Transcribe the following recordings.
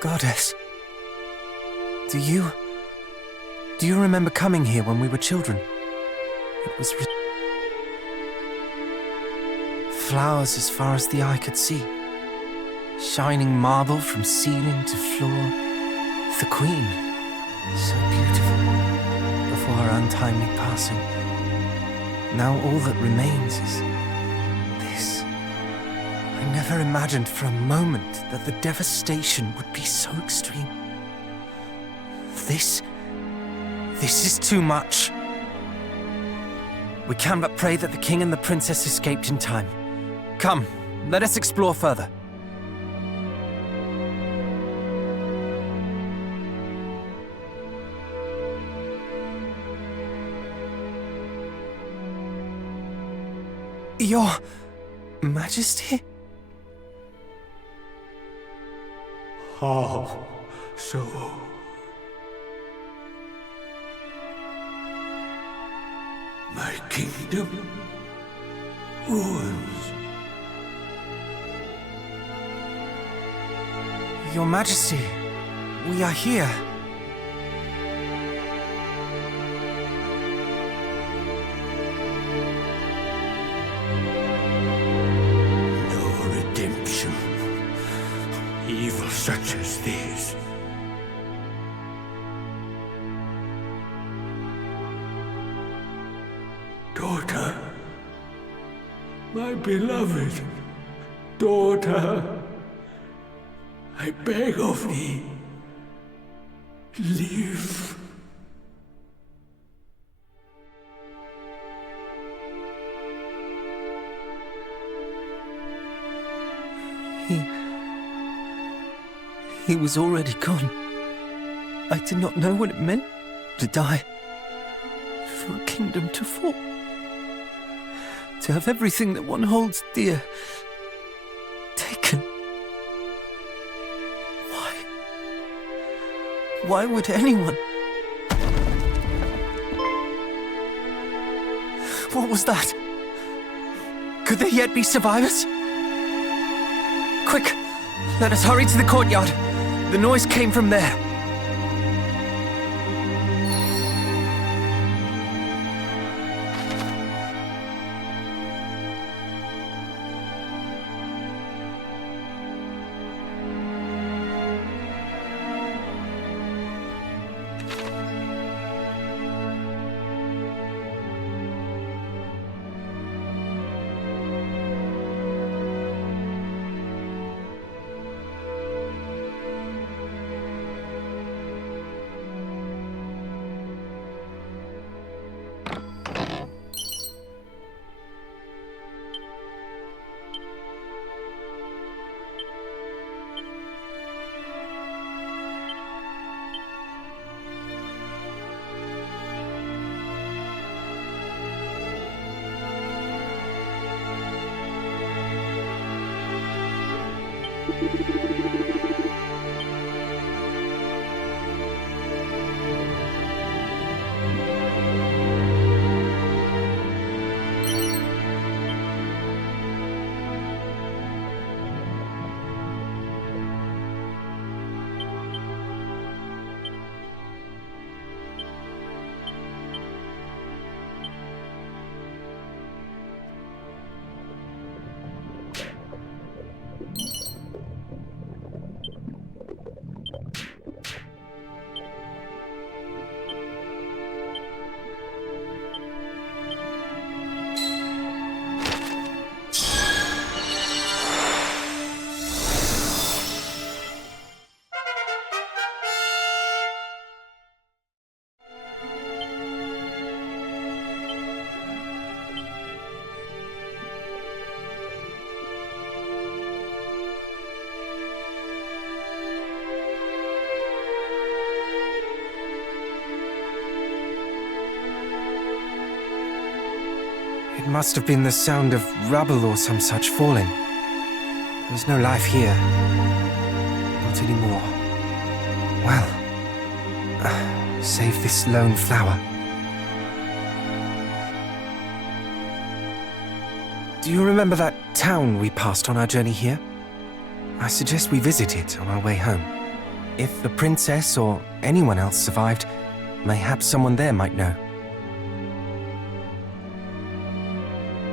Goddess, do you remember coming here when we were children? It was flowers as far as the eye could see, shining marble from ceiling to floor. The Queen, so beautiful, before her untimely passing. Now all that remains is this. I never imagined for a moment that the devastation would be so extreme. This is too much. We can but pray that the king and the princess escaped in time. Come, let us explore further. Your Majesty? How so? My kingdom ruins. Your Majesty, we are here. No redemption. Evil such as this. Daughter, my beloved daughter, I beg of thee, live. He was already gone. I did not know what it meant to die, for a kingdom to fall, to have everything that one holds dear taken. Why would anyone? What was that? Could there yet be survivors? Quick, let us hurry to the courtyard. The noise came from there. It must have been the sound of rubble or some such falling. There's no life here. Not anymore. Well, save this lone flower. Do you remember that town we passed on our journey here? I suggest we visit it on our way home. If the princess or anyone else survived, mayhap someone there might know.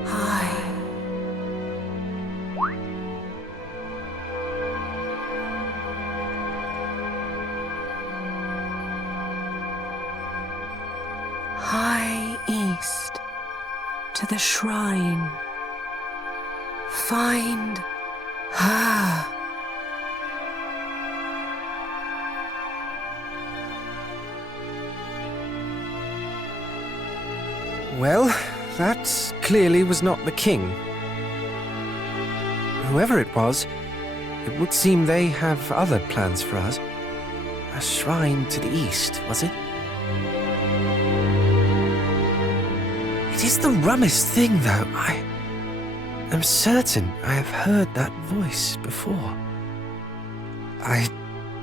Hi. High east to the shrine. Find her. Well, that clearly was not the king. Whoever it was, it would seem they have other plans for us. A shrine to the east, was it? It is the rummest thing, though. I am certain I have heard that voice before. I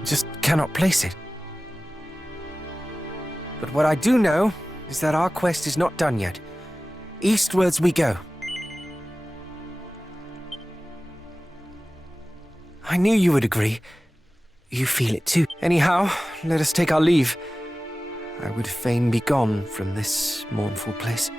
just cannot place it. But what I do know is that our quest is not done yet. Eastwards we go. I knew you would agree. You feel it too. Anyhow, let us take our leave. I would fain be gone from this mournful place.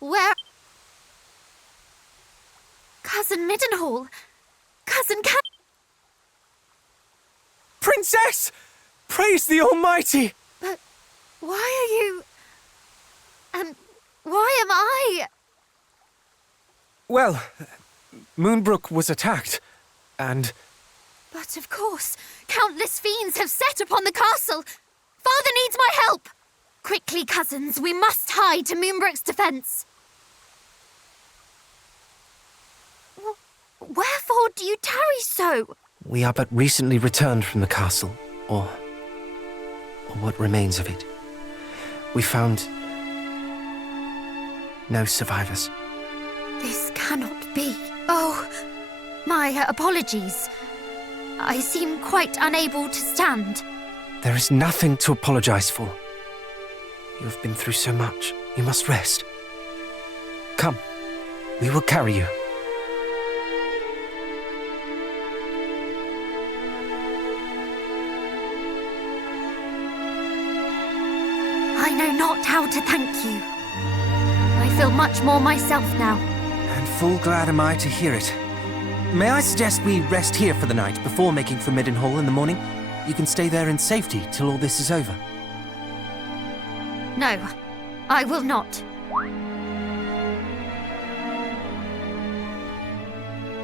Where... Cousin Middenhall? Cousin Princess! Praise the Almighty! But why are you... And why am I... Well, Moonbrook was attacked, and... But of course, countless fiends have set upon the castle. Father needs my help. Quickly, cousins, we must hide to Moonbrook's defense. Wherefore do you tarry so? We are but recently returned from the castle, or what remains of it. We found no survivors. This cannot be. Oh, my apologies. I seem quite unable to stand. There is nothing to apologize for. You have been through so much. You must rest. Come, we will carry you. I know not how to thank you. I feel much more myself now. And full glad am I to hear it. May I suggest we rest here for the night before making for Middenhall in the morning? You can stay there in safety till all this is over. No, I will not.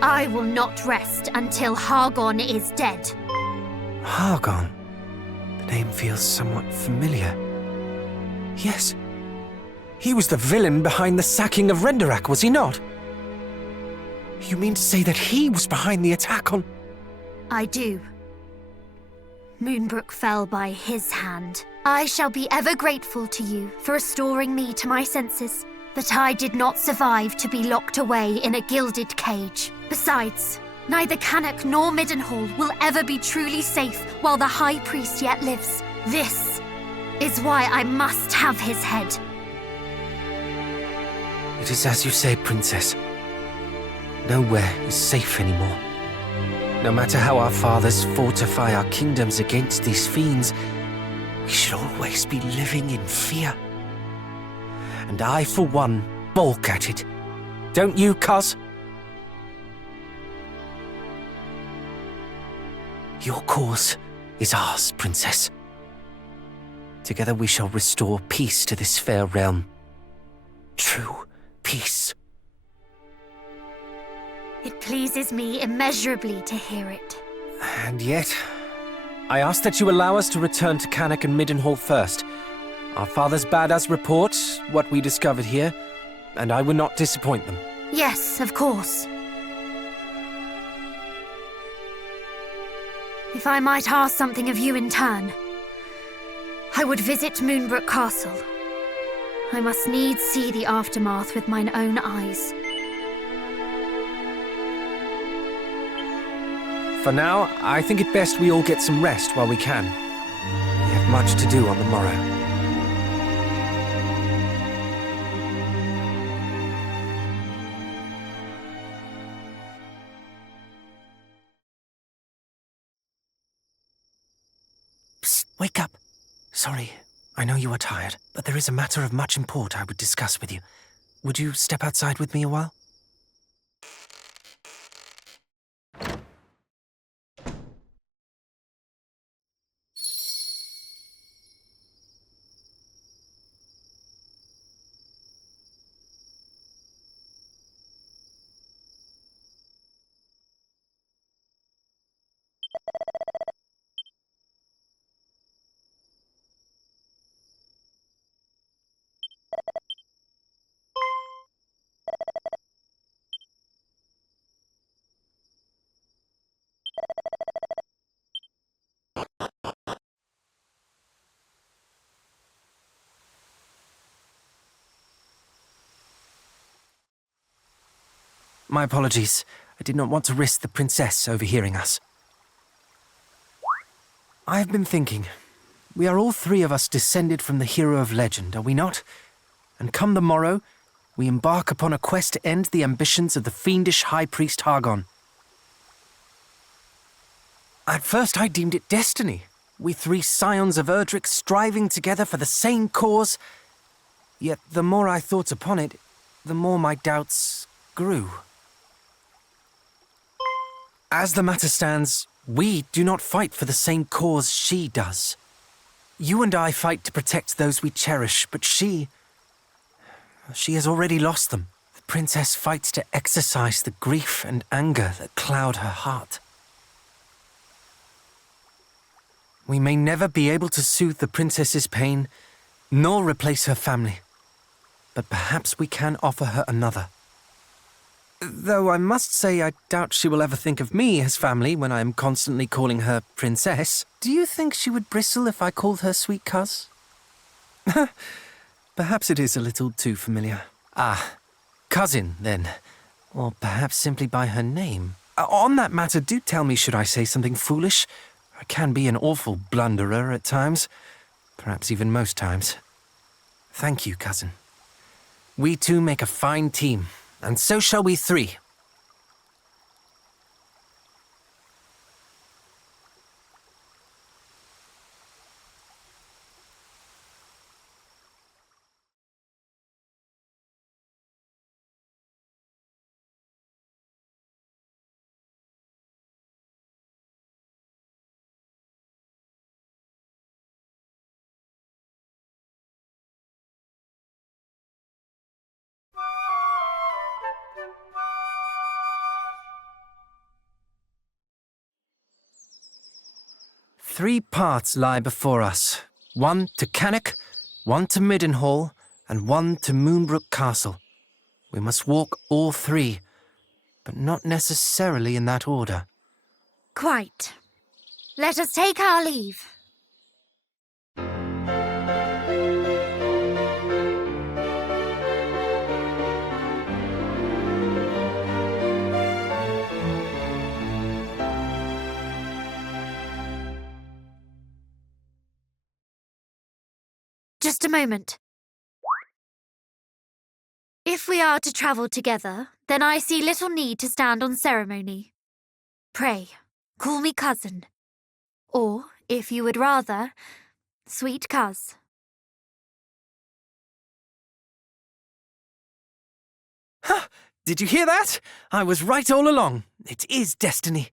I will not rest until Hargon is dead. Hargon? The name feels somewhat familiar. Yes. He was the villain behind the sacking of Renderak, was he not? You mean to say that he was behind the attack on... I do. Moonbrook fell by his hand. I shall be ever grateful to you for restoring me to my senses. But I did not survive to be locked away in a gilded cage. Besides, neither Cannock nor Middenhall will ever be truly safe while the High Priest yet lives. This is why I must have his head. It is as you say, Princess. Nowhere is safe anymore. No matter how our fathers fortify our kingdoms against these fiends, we should always be living in fear. And I, for one, balk at it. Don't you, cuz? Your cause is ours, Princess. Together we shall restore peace to this fair realm. True peace. It pleases me immeasurably to hear it. And yet, I ask that you allow us to return to Cannock and Middenhall first. Our fathers bade us report what we discovered here, and I would not disappoint them. Yes, of course. If I might ask something of you in turn, I would visit Moonbrook Castle. I must needs see the aftermath with mine own eyes. For now, I think it best we all get some rest while we can. We have much to do on the morrow. Psst, wake up. Sorry, I know you are tired, but there is a matter of much import I would discuss with you. Would you step outside with me a while? My apologies. I did not want to risk the princess overhearing us. I've been thinking. We are all three of us descended from the hero of legend, are we not? And come the morrow, we embark upon a quest to end the ambitions of the fiendish High Priest Hargon. At first I deemed it destiny. We three scions of Erdrick striving together for the same cause. Yet the more I thought upon it, the more my doubts grew. As the matter stands, we do not fight for the same cause she does. You and I fight to protect those we cherish, but she has already lost them. The princess fights to exorcise the grief and anger that cloud her heart. We may never be able to soothe the princess's pain, nor replace her family, but perhaps we can offer her another. Though I must say I doubt she will ever think of me as family when I am constantly calling her princess. Do you think she would bristle if I called her sweet cuz? Perhaps it is a little too familiar. Ah, cousin, then. Or perhaps simply by her name. On that matter, do tell me should I say something foolish. I can be an awful blunderer at times. Perhaps even most times. Thank you, cousin. We two make a fine team, and so shall we three. Three paths lie before us. One to Cannock, one to Middenhall, and one to Moonbrook Castle. We must walk all three, but not necessarily in that order. Quite. Let us take our leave. Just a moment. If we are to travel together, then I see little need to stand on ceremony. Pray, call me cousin. Or, if you would rather, sweet cuz. Ha! Did you hear that? I was right all along. It is destiny.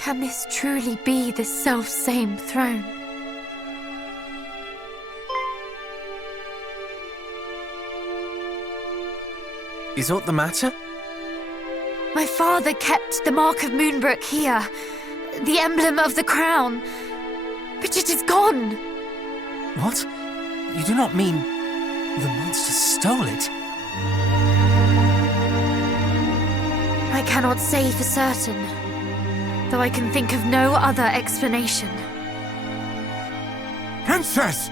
Can this truly be the self-same throne? Is aught the matter? My father kept the mark of Moonbrook here, the emblem of the crown, but it is gone. What? You do not mean the monster stole it? I cannot say for certain, though I can think of no other explanation. Princess!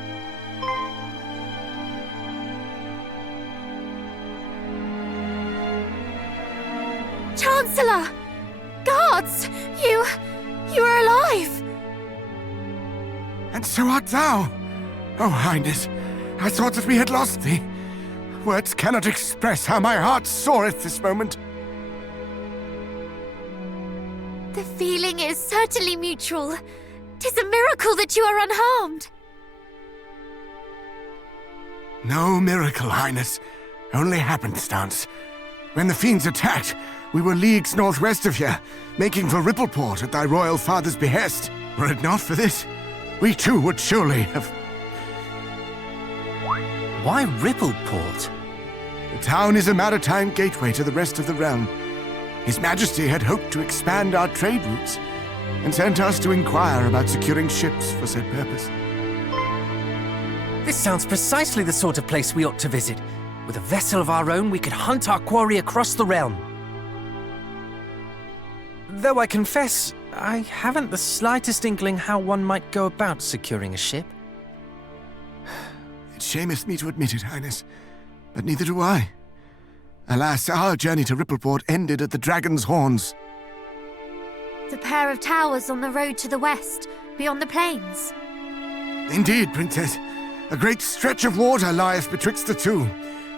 Chancellor! Guards! You are alive! And so art thou! Oh, Highness, I thought that we had lost thee. Words cannot express how my heart soareth this moment. The feeling is certainly mutual. 'Tis a miracle that you are unharmed. No miracle, Highness. Only happenstance. When the fiends attacked, we were leagues northwest of here, making for Rippleport at thy royal father's behest. Were it not for this, we too would surely have... Why Rippleport? The town is a maritime gateway to the rest of the realm. His Majesty had hoped to expand our trade routes, and sent us to inquire about securing ships for said purpose. This sounds precisely the sort of place we ought to visit. With a vessel of our own, we could hunt our quarry across the realm. Though I confess, I haven't the slightest inkling how one might go about securing a ship. It shameth me to admit it, Highness, but neither do I. Alas, our journey to Rippleport ended at the Dragon's Horns. The pair of towers on the road to the west, beyond the plains. Indeed, Princess. A great stretch of water lieth betwixt the two,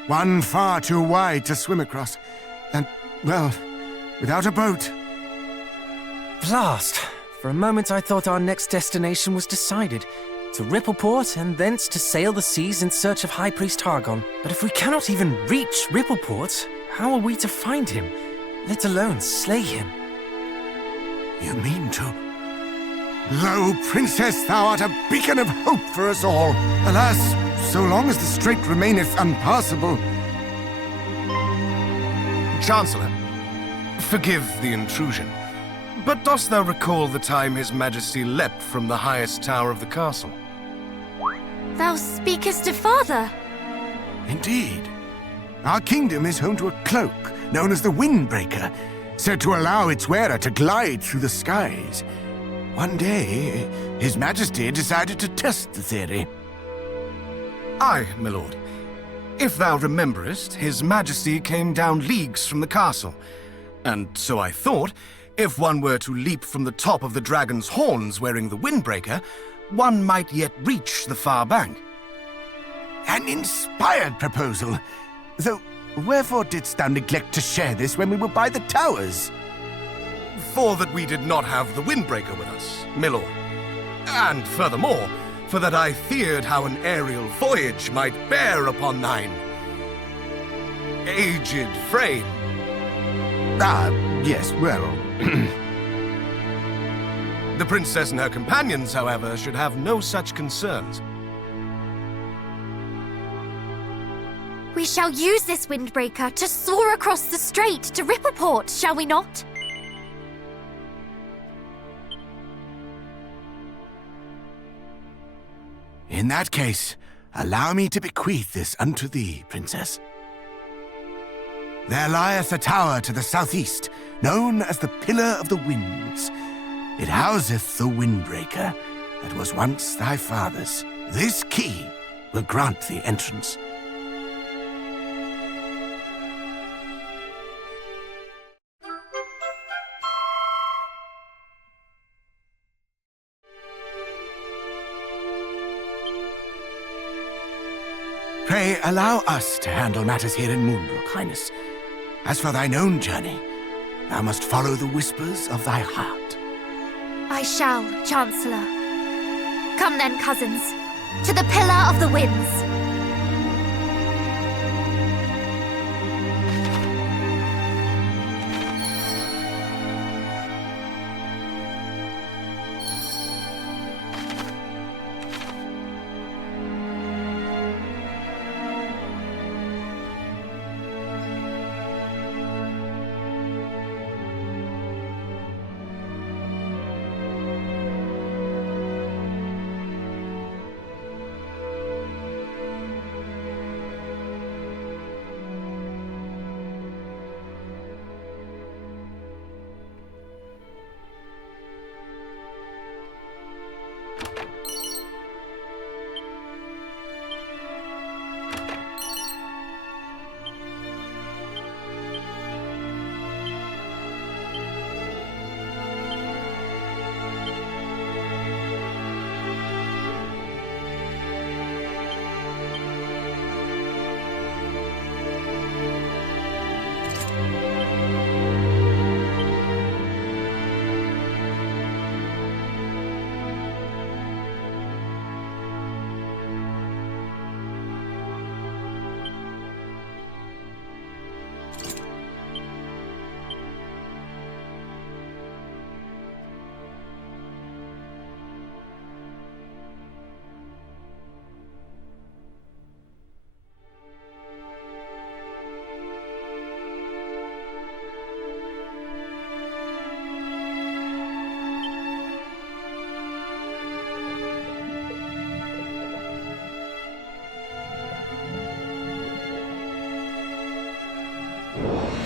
one far too wide to swim across, and, well, without a boat. Blast! For a moment I thought our next destination was decided. To Rippleport, and thence to sail the seas in search of High Priest Hargon. But if we cannot even reach Rippleport, how are we to find him, let alone slay him? You mean to... Lo, Princess, thou art a beacon of hope for us all. Alas, so long as the strait remaineth unpassable... Chancellor, forgive the intrusion, but dost thou recall the time His Majesty leapt from the highest tower of the castle? Thou speakest of father. Indeed. Our kingdom is home to a cloak known as the Windbreaker, said to allow its wearer to glide through the skies. One day, His Majesty decided to test the theory. Aye, my lord. If thou rememberest, His Majesty came down leagues from the castle, and so I thought, if one were to leap from the top of the dragon's horns wearing the Windbreaker, one might yet reach the far bank. An inspired proposal. Though, wherefore didst thou neglect to share this when we were by the towers? For that we did not have the Windbreaker with us, my lord. And furthermore, for that I feared how an aerial voyage might bear upon thine aged frame. Ah, yes, well... The princess and her companions, however, should have no such concerns. We shall use this Windbreaker to soar across the strait to Rippleport, shall we not? In that case, allow me to bequeath this unto thee, Princess. There lieth a tower to the southeast, known as the Pillar of the Winds. It houseth the Windbreaker that was once thy father's. This key will grant thee entrance. Pray allow us to handle matters here in Moonbrook, Highness. As for thine own journey, thou must follow the whispers of thy heart. I shall, Chancellor. Come then, cousins, to the Pillar of the Winds. Wow!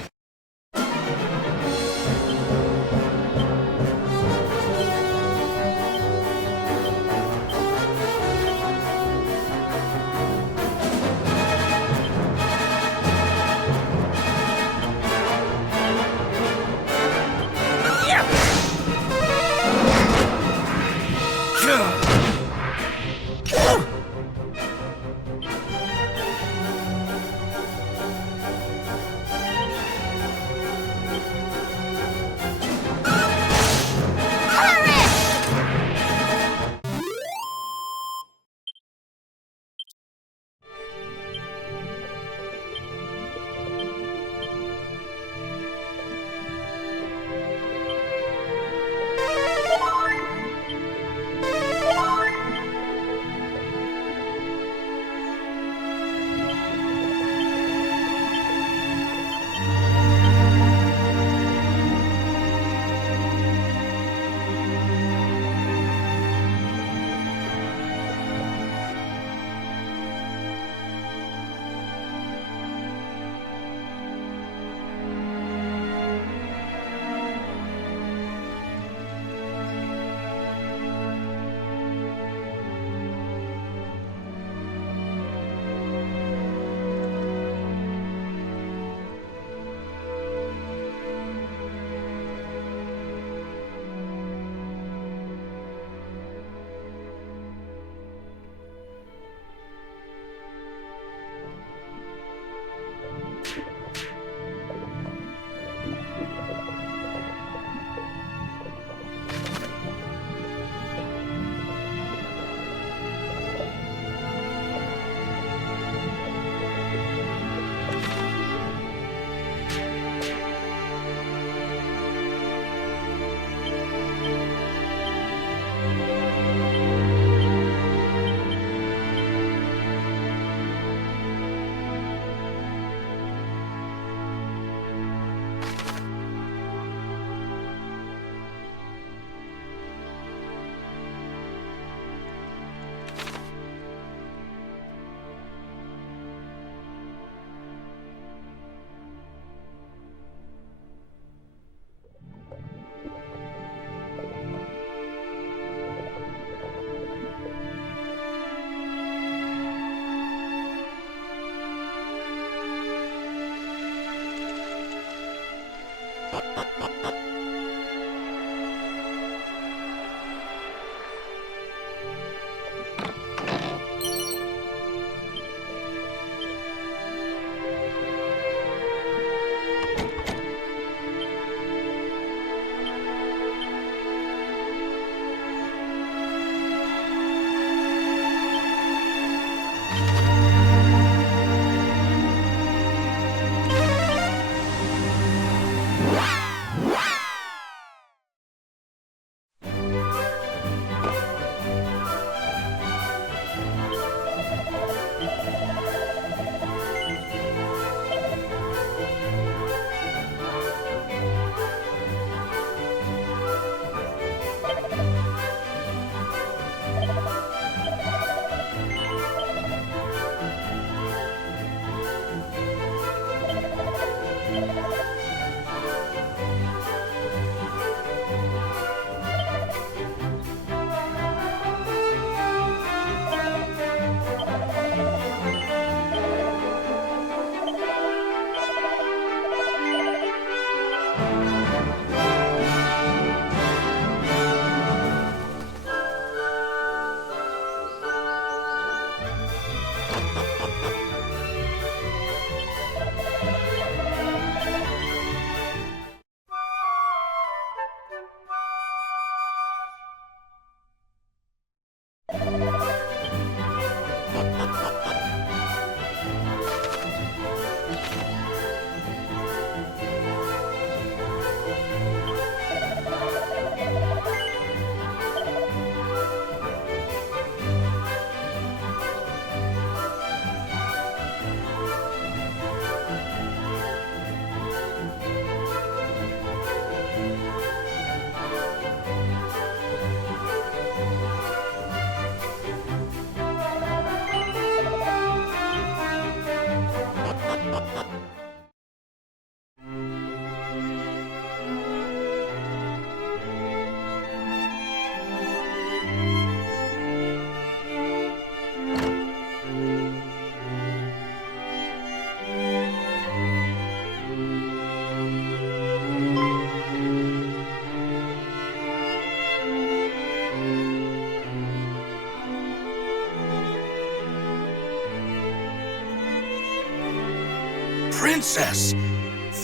princess.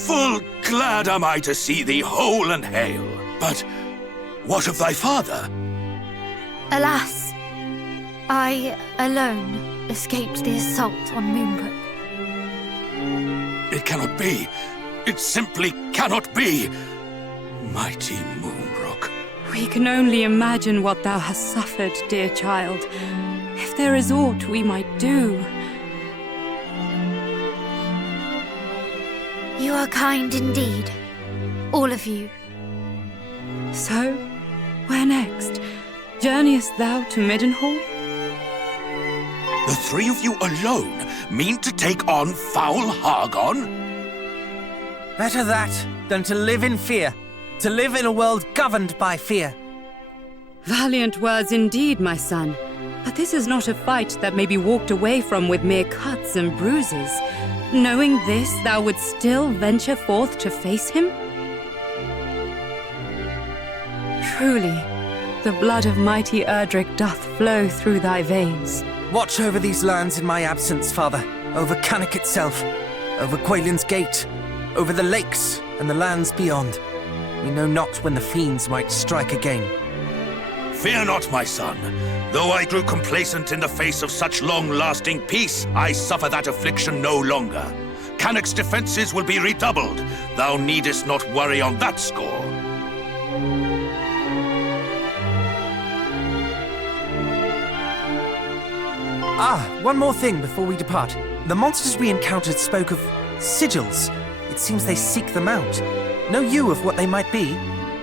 Full glad am I to see thee whole and hale. But what of thy father? Alas, I alone escaped the assault on Moonbrook. It cannot be. It simply cannot be. Mighty Moonbrook. We can only imagine what thou hast suffered, dear child. If there is aught we might do. You are kind indeed, all of you. So, where next? Journeyest thou to Middenhall? The three of you alone mean to take on foul Hargon? Better that than to live in fear. To live in a world governed by fear. Valiant words indeed, my son. But this is not a fight that may be walked away from with mere cuts and bruises. Knowing this, thou wouldst still venture forth to face him? Truly, the blood of mighty Erdrick doth flow through thy veins. Watch over these lands in my absence, father. Over Cannock itself. Over Quaylin's Gate. Over the lakes and the lands beyond. We know not when the fiends might strike again. Fear not, my son. Though I grew complacent in the face of such long-lasting peace, I suffer that affliction no longer. Cannock's defenses will be redoubled. Thou needest not worry on that score. One more thing before we depart. The monsters we encountered spoke of sigils. It seems they seek them out. Know you of what they might be?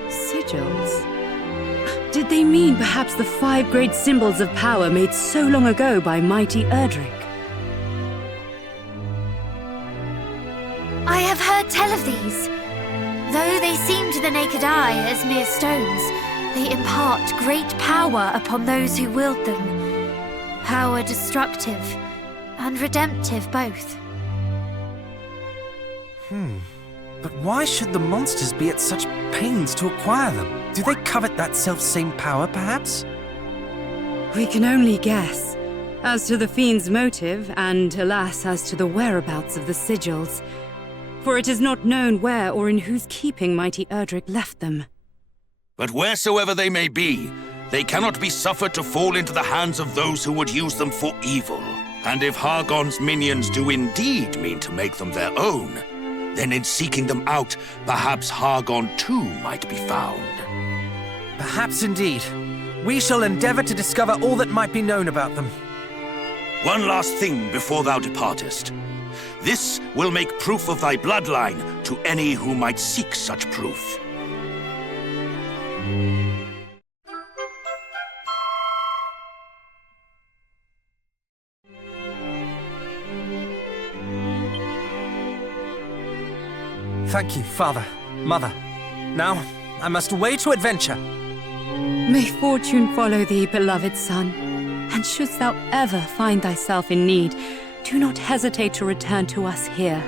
Sigils? Did they mean perhaps the 5 great symbols of power made so long ago by mighty Erdrick? I have heard tell of these. Though they seem to the naked eye as mere stones, they impart great power upon those who wield them. Power destructive and redemptive both. But why should the monsters be at such pains to acquire them? Do they covet that self-same power, perhaps? We can only guess. As to the fiend's motive, and alas, as to the whereabouts of the sigils. For it is not known where or in whose keeping mighty Erdrick left them. But wheresoever they may be, they cannot be suffered to fall into the hands of those who would use them for evil. And if Hargon's minions do indeed mean to make them their own, then in seeking them out, perhaps Hargon too might be found. Perhaps indeed. We shall endeavor to discover all that might be known about them. One last thing before thou departest. This will make proof of thy bloodline to any who might seek such proof. Thank you, father, mother. Now, I must away to adventure. May fortune follow thee, beloved son. And shouldst thou ever find thyself in need, do not hesitate to return to us here.